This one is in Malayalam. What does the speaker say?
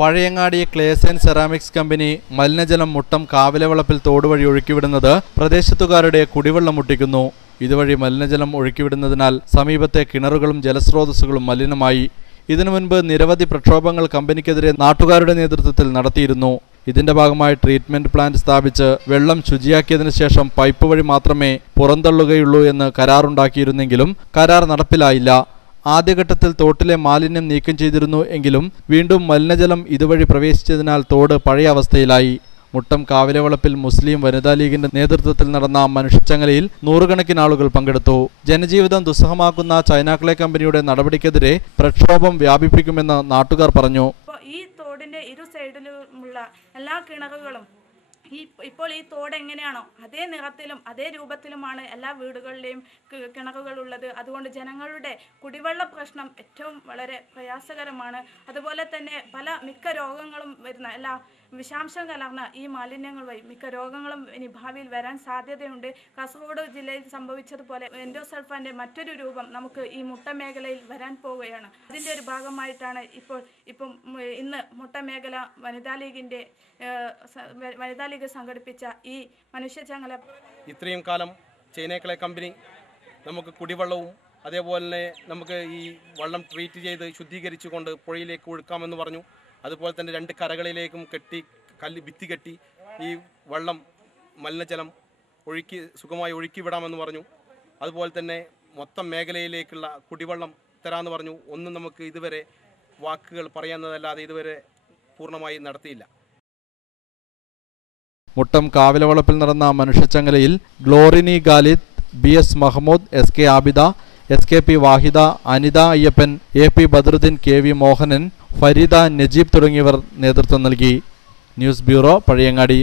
Pazhayangadi clays and ceramics company മലിനജലം മുട്ടം കാവിലവളപ്പിൽ തോടുവഴി ഒഴുക്കിവിടുന്നത് പ്രദേശത്തുകാരുടെ കുടിവെള്ളം മുട്ടിക്കുന്നു. ഇതുവഴി മലിനജലം ഒഴുക്കിവിടുന്നതിനാൽ സമീപത്തെ കിണറുകളും ജലസ്രോതസ്സുകളും മലിനമായി. ഇതിനു മുൻപ് നിരവധി പ്രക്ഷോഭങ്ങൾ കമ്പനിക്കെതിരെ നാട്ടുകാരുടെ നേതൃത്വത്തിൽ നടത്തിയിരുന്നു. ഇതിന്റെ ഭാഗമായി ട്രീറ്റ്മെന്റ് പ്ലാന്റ് സ്ഥാപിച്ച് വെള്ളം ശുചിയാക്കിയതിനു ശേഷം പൈപ്പ് വഴി മാത്രമേ പുറന്തള്ളുകയുള്ളൂ എന്ന് കരാറുണ്ടാക്കിയിരുന്നെങ്കിലും കരാർ നടപ്പിലായില്ല. ആദ്യഘട്ടത്തിൽ തോട്ടിലെ മാലിന്യം നീക്കം ചെയ്തിരുന്നു എങ്കിലും വീണ്ടും മലിനജലം ഇതുവഴി പ്രവേശിച്ചതിനാൽ തോട് പഴയ അവസ്ഥയിലായി. മുട്ടം കാവിലവളപ്പിൽ മുസ്ലിം വനിതാ ലീഗിന്റെ നേതൃത്വത്തിൽ നടന്ന മനുഷ്യച്ചങ്ങലയിൽ നൂറുകണക്കിന് ആളുകൾ പങ്കെടുത്തു. ജനജീവിതം ദുസ്സഹമാക്കുന്ന ചൈനാക്ലേ കമ്പനിയുടെ നടപടിക്കെതിരെ പ്രക്ഷോഭം വ്യാപിപ്പിക്കുമെന്ന് നാട്ടുകാർ പറഞ്ഞു. ഈ തോടിന്റെ ഇരു സൈഡിലുമുള്ള എല്ലാ കിണറുകളും ഇപ്പോൾ ഈ തോട് എങ്ങനെയാണോ അതേ നിറത്തിലും അതേ രൂപത്തിലുമാണ് എല്ലാ വീടുകളിലെയും കിണറുകളുള്ളത്. അതുകൊണ്ട് ജനങ്ങളുടെ കുടിവെള്ള പ്രശ്നം ഏറ്റവും വളരെ പ്രയാസകരമാണ്. അതുപോലെ തന്നെ മിക്ക രോഗങ്ങളും വരുന്ന എല്ലാ വിഷാംശം കലർന്ന ഈ മാലിന്യങ്ങൾ വഴി മിക്ക രോഗങ്ങളും ഇനി ഭാവിയിൽ വരാൻ സാധ്യതയുണ്ട്. കാസർഗോഡ് ജില്ലയിൽ സംഭവിച്ചതുപോലെ എൻഡോസൾഫാന്റെ മറ്റൊരു രൂപം നമുക്ക് ഈ മുട്ട മേഖലയിൽ വരാൻ പോവുകയാണ്. അതിൻ്റെ ഒരു ഭാഗമായിട്ടാണ് ഇന്ന് മുട്ട മേഖല വനിതാ ലീഗ് സംഘടിപ്പിച്ച ഈ മനുഷ്യചങ്ങല. ഇത്രയും കാലം ചൈനാക്ലേ കമ്പനി നമുക്ക് കുടിവെള്ളവും അതേപോലെ തന്നെ നമുക്ക് ഈ വെള്ളം ട്രീറ്റ് ചെയ്ത് ശുദ്ധീകരിച്ചുകൊണ്ട് പുഴയിലേക്ക് ഒഴുക്കാമെന്ന് പറഞ്ഞു. അതുപോലെ തന്നെ 2 കരകളിലേക്കും ഭിത്തി കെട്ടി ഈ വെള്ളം മലിനജലം സുഖമായി ഒഴുക്കിവിടാമെന്ന് പറഞ്ഞു. അതുപോലെ തന്നെ മൊത്തം മേഖലയിലേക്കുള്ള കുടിവെള്ളം തരാമെന്ന് പറഞ്ഞു. ഒന്നും നമുക്ക് ഇതുവരെ വാക്കുകൾ പറയാവുന്നതല്ലാതെ ഇതുവരെ പൂർണ്ണമായി നടത്തിയില്ല. മുട്ടം കാവിലവളപ്പിൽ നടന്ന മനുഷ്യച്ചങ്ങലയിൽ ഗ്ലോറിനി Khalid, BS Mahmood, SK Abida, SKP Vahida, Anitha Ayyappan, AP Badaruddin, KV Mohanan, Farida, Najeeb തുടങ്ങിയവർ നേതൃത്വം നൽകി. News bureau, Pazhayangadi.